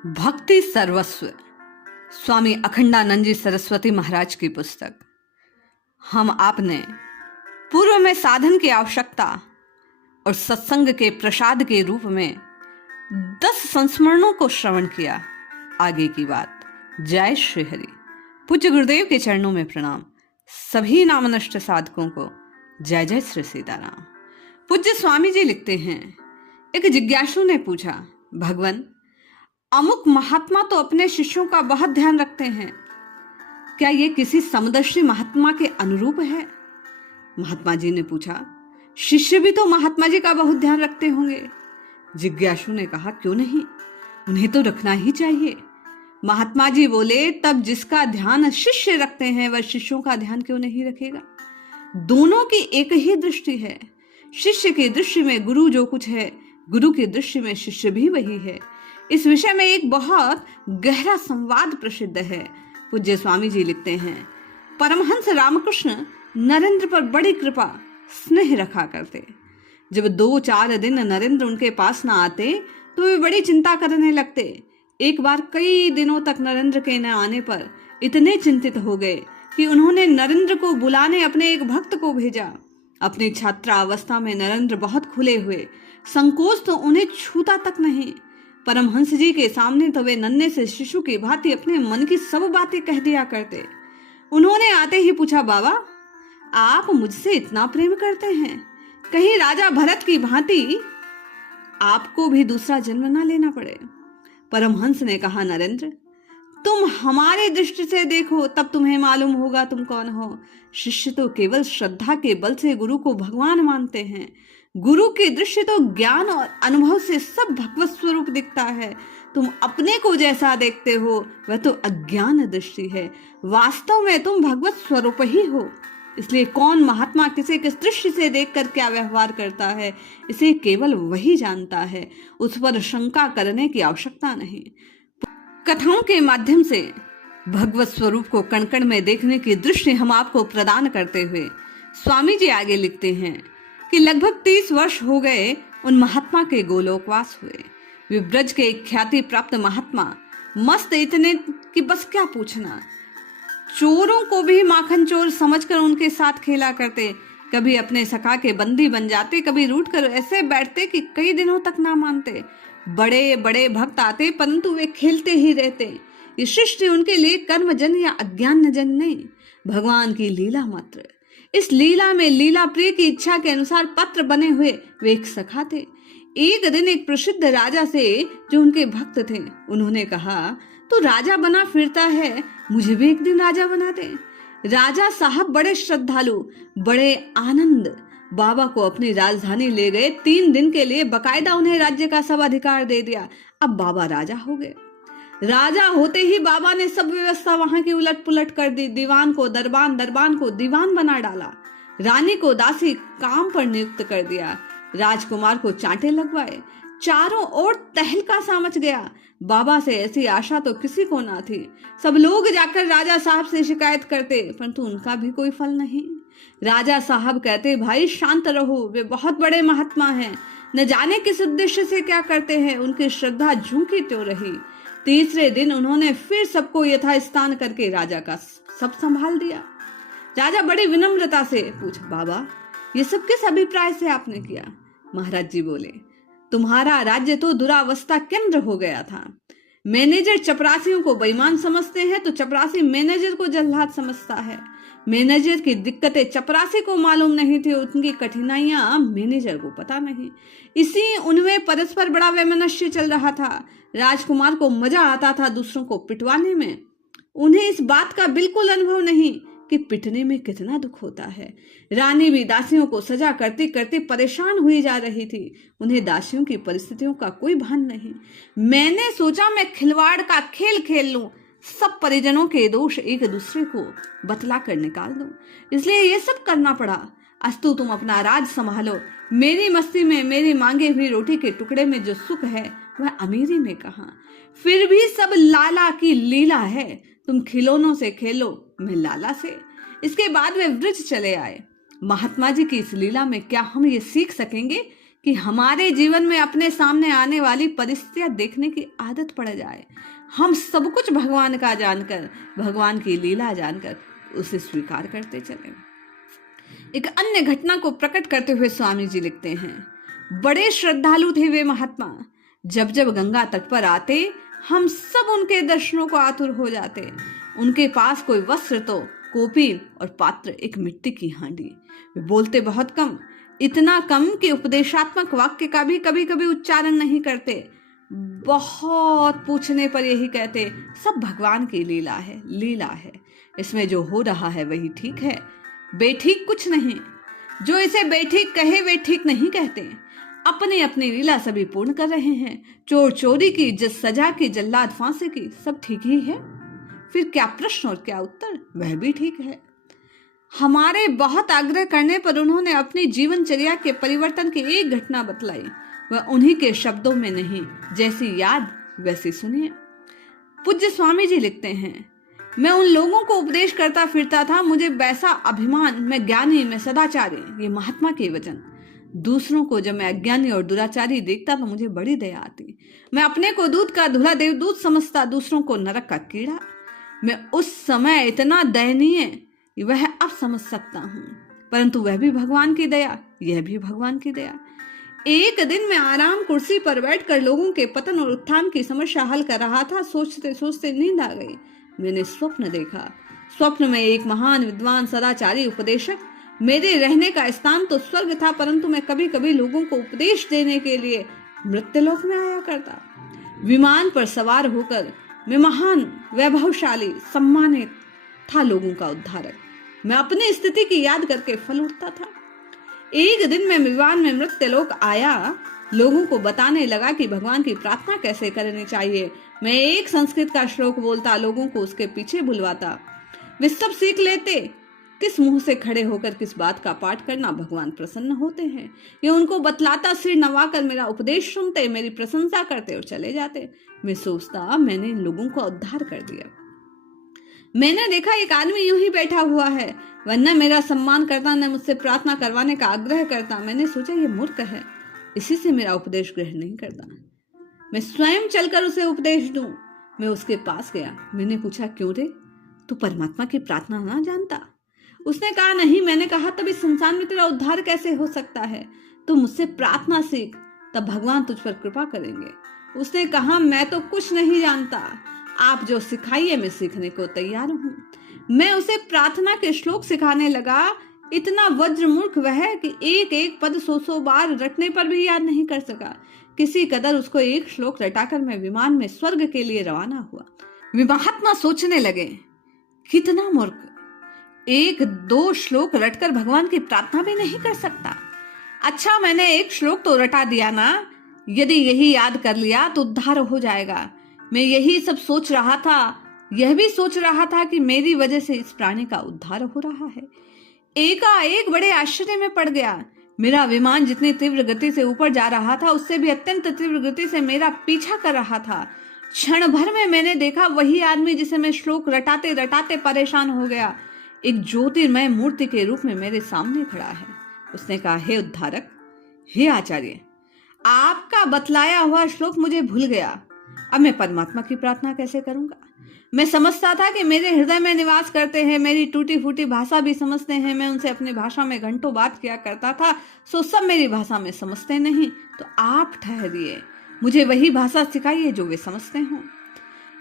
भक्ति सर्वस्व स्वामी अखंडानंद जी सरस्वती महाराज की पुस्तक। हम आपने पूर्व में साधन की आवश्यकता और सत्संग के प्रसाद के रूप में 10 संस्मरणों को श्रवण किया। आगे की बात। जय श्री हरि। पूज्य गुरुदेव के चरणों में प्रणाम। सभी नामनष्ट साधकों को जय जय श्री सीताराम। पूज्य स्वामी जी लिखते हैं, एक जिज्ञासु ने पूछा, भगवान अमुक महात्मा तो अपने शिष्यों का बहुत ध्यान रखते हैं, क्या ये किसी समदर्शी महात्मा के अनुरूप है? महात्मा जी ने पूछा, शिष्य भी तो महात्मा जी का बहुत ध्यान रखते होंगे। जिज्ञासु ने कहा, क्यों नहीं, उन्हें तो रखना ही चाहिए। महात्मा जी बोले, तब जिसका ध्यान शिष्य रखते हैं वह शिष्यों का ध्यान क्यों नहीं रखेगा? दोनों की एक ही दृष्टि है। शिष्य की दृष्टि में गुरु जो कुछ है, गुरु की दृष्टि में शिष्य भी वही है। इस विषय में एक बहुत गहरा संवाद प्रसिद्ध है। पूज्य स्वामी जी लिखते हैं, परमहंस रामकृष्ण नरेंद्र पर बड़ी कृपा स्नेह रखा करते। जब 2-4 दिन नरेंद्र उनके पास ना आते तो वे बड़ी चिंता करने लगते। एक बार कई दिनों तक नरेंद्र के न आने पर इतने चिंतित हो गए कि उन्होंने नरेंद्र को बुलाने अपने एक भक्त को भेजा। अपनी छात्रावस्था में नरेंद्र बहुत खुले हुए, संकोच तो उन्हें छूता तक नहीं। परमहंस जी के सामने तो वे नन्हे से शिशु की भांति अपने मन की सब बातें कह दिया करते। उन्होंने आते ही पूछा, बाबा आप मुझसे इतना प्रेम करते हैं, कहीं राजा भरत की भांति आपको भी दूसरा जन्म ना लेना पड़े। परमहंस ने कहा, नरेंद्र तुम हमारी दृष्टि से देखो, तब तुम्हें मालूम होगा तुम कौन हो। शिष्य तो केवल श्रद्धा के बल से गुरु को भगवान मानते हैं। गुरु की दृष्टि तो ज्ञान और अनुभव से सब भगवत स्वरूप दिखता है। तुम अपने को जैसा देखते हो वह तो अज्ञान दृष्टि है। वास्तव में तुम भगवत स्वरूप ही हो। इसलिए कौन महात्मा किसे किस दृष्टि से देखकर क्या व्यवहार करता है, इसे केवल वही जानता है। उस पर शंका करने की आवश्यकता नहीं। कथाओं के माध्यम से भगवत स्वरूप को कण कण में देखने की दृष्टि हम आपको प्रदान करते हुए स्वामी जी आगे लिखते हैं कि लगभग 30 वर्ष हो गए उन महात्मा के गोलोकवास हुए। वे ब्रज के ख्याति प्राप्त महात्मा, मस्त इतने कि बस क्या पूछना। चोरों को भी माखन चोर समझकर उनके साथ खेला करते। कभी अपने सखा के बंदी बन जाते, कभी रूठ कर ऐसे बैठते कि कई दिनों तक ना मानते। बड़े बड़े भक्त आते परंतु वे खेलते ही रहते। ये सृष्टि उनके लिए कर्मजन या अज्ञान जन नहीं, भगवान की लीला मात्र। इस लीला में लीला प्रिय की इच्छा के अनुसार पत्र बने हुए वे एक सखा थे। एक दिन एक प्रसिद्ध राजा से जो उनके भक्त थे, उन्होंने कहा, तू राजा बना फिरता है, मुझे भी एक दिन राजा बना दे। राजा साहब बड़े श्रद्धालु, बड़े आनंद बाबा को अपनी राजधानी ले गए। 3 दिन के लिए बकायदा उन्हें राज्य का सब अधिकार दे दिया। अब बाबा राजा हो गए। राजा होते ही बाबा ने सब व्यवस्था वहां की उलट पुलट कर दी। दीवान को दरबान, दरबान को दीवान बना डाला। रानी को दासी काम पर नियुक्त कर दिया। राजकुमार को चांटे लगवाए। चारों ओर तहलका सा मच गया। बाबा से ऐसी आशा तो किसी को ना थी। सब लोग जाकर राजा साहब से शिकायत करते, परंतु उनका भी कोई फल नहीं। राजा साहब कहते, भाई शांत रहो, वे बहुत बड़े महात्मा हैं, न जाने किस उद्देश्य से क्या करते हैं, उनकी श्रद्धा झूठी क्यों रही। तीसरे दिन उन्होंने फिर सबको यथास्थान करके राजा का सब संभाल दिया। राजा बड़ी विनम्रता से पूछा, बाबा ये सब किस अभिप्राय से आपने किया? महाराज जी बोले, तुम्हारा राज्य तो दुरावस्था केंद्र हो गया था। मैनेजर चपरासियों को बेईमान समझते हैं तो चपरासी मैनेजर को जल्लाद समझता है। मैनेजर की दिक्कतें चपरासी को मालूम नहीं थी, उनकी कठिनाइयां मैनेजर को पता नहीं। इसी उनमें परस्पर बड़ा वैमनस्य चल रहा था। राजकुमार को मजा आता था दूसरों को पिटवाने में। उन्हें इस बात का बिल्कुल अनुभव नहीं कि पिटने में कितना दुख होता है। रानी भी दासियों को सजा करते करते परेशान हुई जा रही थी। उन्हें दासियों की परिस्थितियों का कोई भान नहीं। मैंने सोचा मैं खिलवाड़ का खेल खेल लूं, सब परिजनों के दोष एक दूसरे को बतला कर निकाल दूं, इसलिए ये सब करना पड़ा। अस्तु तुम अपना राज संभालो। मेरी मस्ती में, मेरी मांगे हुई रोटी के टुकड़े में जो सुख है वह अमीरी में कहाँ। फिर भी सब लाला की लीला है। तुम खिलौनों से खेलो, मैं लाला से। इसके बाद वे ब्रज चले आए। महात्मा जी की इस लीला में क्या हम ये सीख सकेंगे कि हमारे जीवन में अपने सामने आने वाली परिस्थितियां देखने की आदत पड़ जाए। हम सब कुछ भगवान का जानकर, भगवान की लीला जानकर उसे स्वीकार करते चले। एक अन्य घटना को प्रकट करते हुए स्वामी जी लिखते हैं, बड़े श्रद्धालु थे वे महात्मा। जब जब गंगा तट पर आते हम सब उनके दर्शनों को आतुर हो जाते। उनके पास कोई वस्त्र तो कॉपी और पात्र, एक मिट्टी की हांडी। वे बोलते बहुत कम, इतना कम कि उपदेशात्मक वाक्य का भी कभी कभी उच्चारण नहीं करते। बहुत पूछने पर यही कहते, सब भगवान की लीला है, लीला है। इसमें जो हो रहा है वही ठीक है, बेठीक कुछ नहीं। जो इसे बेठीक कहे वे ठीक नहीं कहते। अपनी अपनी लीला सभी पूर्ण कर रहे हैं। चोर चोरी की, जज सजा की, जल्लाद फांसी की, सब ठीक ही है। फिर क्या प्रश्न और क्या उत्तर, वह भी ठीक है। हमारे बहुत आग्रह करने पर उन्होंने अपनी जीवनचर्या के परिवर्तन की एक घटना बतलाई। वह उन्हीं के शब्दों में नहीं, जैसी याद वैसी सुनिए। पूज्य स्वामी जी लिखते हैं, मैं उन लोगों को उपदेश करता फिरता था, मुझे वैसा अभिमान, मैं ज्ञानी, मैं सदाचारी, ये महात्मा के वचन। दूसरों को जब मैं अज्ञानी और दुराचारी देखता तो मुझे बड़ी दया आती। मैं अपने को दूध का धुला देवदूत समझता, दूसरों को नरक का कीड़ा। मैं उस समय इतना दयनीय, वह अब समझ सकता हूँ, परंतु वह भी भगवान की दया, यह भी भगवान की दया। एक दिन मैं आराम कुर्सी पर बैठकर लोगों के पतन और उत्थान की समस्या हल कर रहा था। सोचते सोचते नींद आ गई। मैंने स्वप्न देखा। स्वप्न में एक महान विद्वान, सदाचारी, उपदेशक, मेरे रहने का स्थान तो स्वर्ग था, परंतु मैं कभी कभी लोगों को उपदेश देने के लिए मृत्युलोक में आया करता। विमान पर सवार होकर मैं महान, वैभवशाली, सम्मानित था, लोगों का उद्धारक। मैं अपनी स्थिति की याद करके फल उठता था। एक दिन मैं विमान में मृत्युलोक आया, लोगों को बताने लगा कि भगवान की प्रार्थना कैसे करनी चाहिए। मैं एक संस्कृत का श्लोक बोलता, लोगों को उसके पीछे बुलवाता। वे सब सीख लेते। किस मुंह से खड़े होकर किस बात का पाठ करना भगवान प्रसन्न होते हैं, ये उनको बतलाता, सिर नवाकर मेरा उपदेश सुनते, मेरी प्रशंसा करते और चले जाते। मैं सोचता, मैंने इन लोगों को उद्धार कर दिया। मैंने देखा एक आदमी यूं ही बैठा हुआ है, वरना मेरा सम्मान करता, न मुझसे प्रार्थना करवाने का आग्रह करता। मैंने सोचा ये मूर्ख है, इसी से मेरा उपदेश ग्रहण नहीं करता। मैं स्वयं चलकर उसे उपदेश दूं। मैं उसके पास गया। मैंने पूछा, क्यों रे, तू परमात्मा की प्रार्थना ना जानता? उसने कहा, नहीं। मैंने कहा, तब इस संसार में तेरा उद्धार कैसे हो सकता है? तू मुझसे प्रार्थना सीख, तब भगवान तुझ पर कृपा करेंगे। उसने कहा, मैं तो कुछ नहीं जानता, आप जो सिखाइए मैं सीखने को तैयार हूँ। मैं उसे प्रार्थना के श्लोक सिखाने लगा। इतना वज्र मूर्ख वह कि एक एक पद 100 बार रटने पर भी याद नहीं कर सका। किसी कदर उसको एक श्लोक रटाकर मैं विमान में स्वर्ग के लिए रवाना हुआ। वे महात्मा सोचने लगे, कितना मूर्ख, 1-2 श्लोक रटकर भगवान की प्रार्थना भी नहीं कर सकता। अच्छा, मैंने एक श्लोक तो रटा दिया ना, यदि यही याद कर लिया तो उद्धार हो जाएगा। मैं यही सब सोच रहा था। यह भी सोच रहा था कि मेरी वजह से इस प्राणी का उद्धार हो रहा है। एकाएक बड़े आश्चर्य में पड़ गया। मेरा विमान जितनी तीव्र गति से ऊपर जा रहा था, उससे भी अत्यंत तीव्र गति से मेरा पीछा कर रहा था। क्षण भर में मैंने देखा वही आदमी जिसे मैं श्लोक रटाते रटाते परेशान हो गया, एक ज्योतिर्मय मूर्ति के रूप में मेरे सामने खड़ा है। उसने कहा, हे उद्धारक, हे आचार्य, आपका बतलाया हुआ श्लोक मुझे भूल गया। अब मैं परमात्मा की प्रार्थना कैसे करूंगा? मैं समझता था कि मेरे हृदय में निवास करते हैं, मेरी टूटी फूटी भाषा भी समझते हैं। मैं उनसे अपनी भाषा में घंटों बात किया करता था, सो सब मेरी भाषा में समझते नहीं। तो आप ठहरिए, मुझे वही भाषा सिखाइए जो वे समझते हों।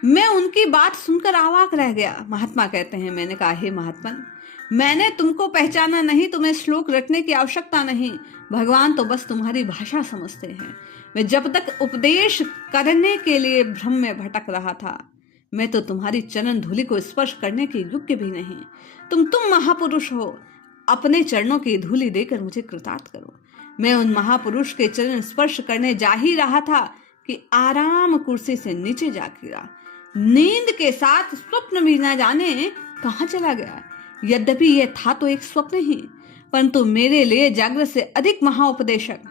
मैं उनकी बात सुनकर अवाक रह गया। महात्मा कहते हैं, मैंने कहा, हे महात्मन, मैंने तुमको पहचाना नहीं, तुम्हें श्लोक रटने की आवश्यकता नहीं। भगवान तो बस तुम्हारी भाषा समझते हैं। मैं जब तक उपदेश करने के लिए भ्रम में भटक रहा था, मैं तो तुम्हारी चरण धूलि को स्पर्श करने की योग्य भी नहीं। तुम महापुरुष हो, अपने चरणों की धूलि देकर मुझे कृतार्थ करो। मैं उन महापुरुष के चरण स्पर्श करने जा ही रहा था कि आराम कुर्सी से नीचे जा गिरा। नींद के साथ स्वप्न भी न जाने कहाँ चला गया। यद्यपि यह था तो एक स्वप्न ही, परंतु मेरे लिए जागृत से अधिक महाउपदेशक।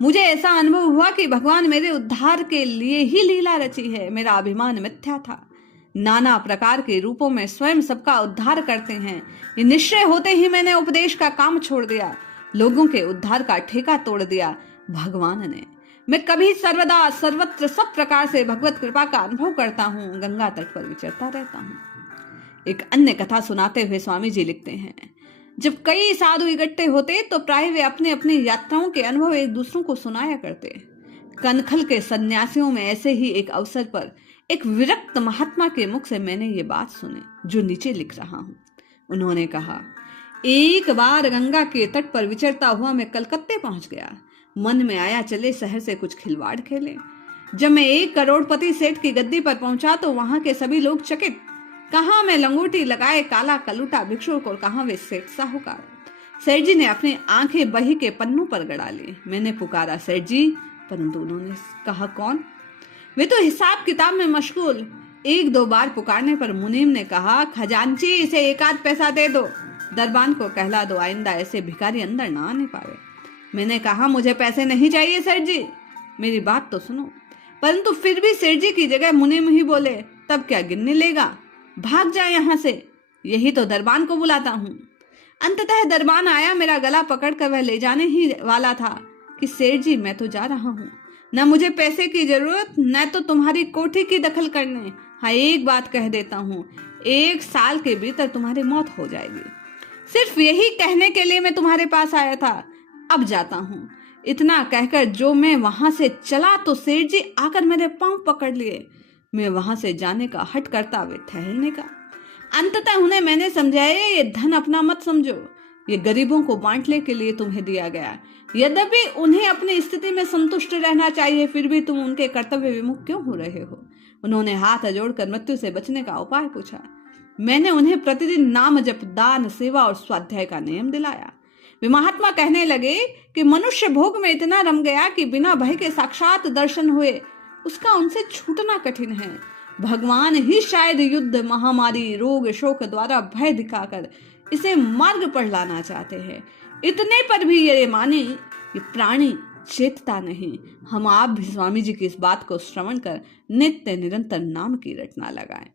मुझे ऐसा अनुभव हुआ कि भगवान मेरे उद्धार के लिए ही लीला रची है। मेरा अभिमान मिथ्या था। नाना प्रकार के रूपों में स्वयं सबका उद्धार करते हैं, ये निश्चय होते ही मैंने उपदेश का काम छोड़ दिया, लोगों के उद्धार का ठेका तोड़ दिया। भगवान ने, मैं कभी सर्वदा सर्वत्र सब प्रकार से भगवत कृपा का अनुभव करता हूँ, गंगा तट पर विचरता रहता हूँ। एक अन्य कथा सुनाते हुए स्वामी जी लिखते हैं, जब कई साधु इकट्ठे होते तो प्राय वे अपने अपनी यात्राओं के अनुभव एक दूसरों को सुनाया करते। कनखल के सन्यासियों में ऐसे ही एक अवसर पर एक विरक्त महात्मा के मुख से मैंने ये बात सुनी जो नीचे लिख रहा हूं। उन्होंने कहा, एक बार गंगा के तट पर विचरता हुआ मैं कलकत्ते पहुंच गया। मन में आया चले शहर से कुछ खिलवाड़ खेले। जब मैं 1 करोड़पति सेठ की गद्दी पर पहुंचा तो वहां के सभी लोग चकित। कहां मैं लंगोटी लगाए काला कलूटा भिक्षुक और कहां वे सेठ साहूकार। सेठ जी ने अपनी आंखें बही के पन्नों पर गड़ा ली। मैंने पुकारा, सेठ जी, परंतु उन्होंने कहा, कौन? वे तो हिसाब किताब में मशगूल। 1-2 बार पुकारने पर मुनीम ने कहा, खजांची, इसे 1 आध पैसा दे दो, दरबान को कहला दो, आइंदा ऐसे भिखारी अंदर ना आने पावे। मैंने कहा, मुझे पैसे नहीं चाहिए सेठ जी, मेरी बात तो सुनो। परंतु फिर भी सेठ जी की जगह मुनीम ही बोले, तब क्या गिनने लेगा, भाग जाए यहां से, यही तो दरबान को बुलाता हूं। अंततः दरबान आया, मेरा गला पकड़कर वह ले जाने ही वाला था कि सेठ जी, मैं तो जा रहा हूं, न मुझे पैसे की जरूरत, न तो तुम्हारी कोठी की दखल करने। हाँ, एक बात कह देता हूं, 1 साल के भीतर तुम्हारी मौत हो जाएगी। सिर्फ यही कहने के लिए मैं तुम्हारे पास आया था, अब जाता हूं। इतना कहकर जो मैं वहां से चला तो सेठ जी आकर मेरे पांव पकड़ लिए। मैं वहां से जाने का हट करता वे ठहरने का। अंततः उन्हें मैंने समझाया, ये धन अपना मत समझो, ये गरीबों को बांटने के लिए तुम्हें दिया गया। यद्यपि उन्हें अपनी स्थिति में संतुष्ट रहना चाहिए, फिर भी तुम उनके कर्तव्य विमुख क्यों हो रहे हो? उन्होंने हाथ जोड़कर मृत्यु से बचने का उपाय पूछा। मैंने उन्हें प्रतिदिन नाम जप, दान, सेवा और स्वाध्याय का नियम दिलाया। वे महात्मा कहने लगे कि मनुष्य भोग में इतना रम गया कि बिना भय के साक्षात दर्शन हुए उसका उनसे छूटना कठिन है। भगवान ही शायद युद्ध, महामारी, रोग, शोक द्वारा भय दिखाकर इसे मार्ग पर लाना चाहते हैं। इतने पर भी ये माने, ये प्राणी चेतता नहीं। हम आप भी स्वामी जी की इस बात को श्रवण कर नित्य निरंतर नाम की रटना लगाएं।